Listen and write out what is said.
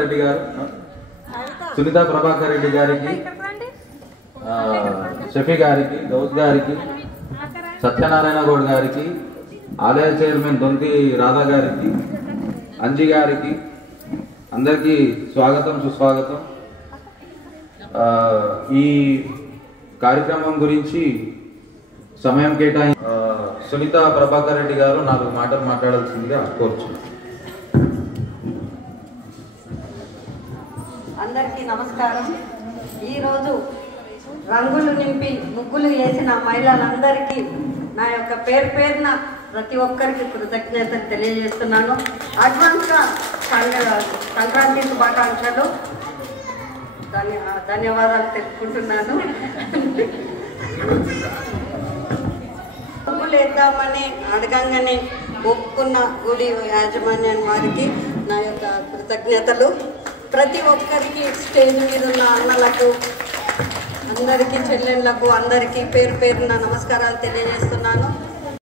రెడ్డి గారు, సునీతా ప్రభాకర్ రెడ్డి గారికి, షఫీ గారికి, గౌస్ గారికి, సత్యనారాయణ గౌడ్ గారికి, ఆలయ చైర్మన్ దొంతి రాధా గారికి, అంజీ గారికి అందరికీ స్వాగతం సుస్వాగతం. ఈ కార్యక్రమం గురించి సమయం కేటాయి సునీతా ప్రభాకర్ రెడ్డి గారు 4 మాటలు మాట్లాడాల్సిందిగా కోరుచున్నాను. అందరికీ నమస్కారం. ఈరోజు రంగులు నింపి ముగ్గులు వేసిన మహిళలందరికీ నా యొక్క పేరున ప్రతి ఒక్కరికి కృతజ్ఞతలు తెలియజేస్తున్నాను. అడ్వాన్స్గా సంక్రాంతి శుభాకాంక్షలు, ధన్యవాదాలు తెలుపుకుంటున్నాను. ముగ్గులు వేద్దామని అడగంగానే ఒప్పుకున్న గుడి యాజమాన్యం వారికి నా యొక్క కృతజ్ఞతలు. ప్రతి ఒక్కరికి స్టేజ్ మీద ఉన్న అన్నలకు, అందరికీ చెల్లెళ్ళకు అందరికీ పేరున నమస్కారాలు తెలియజేస్తున్నాను.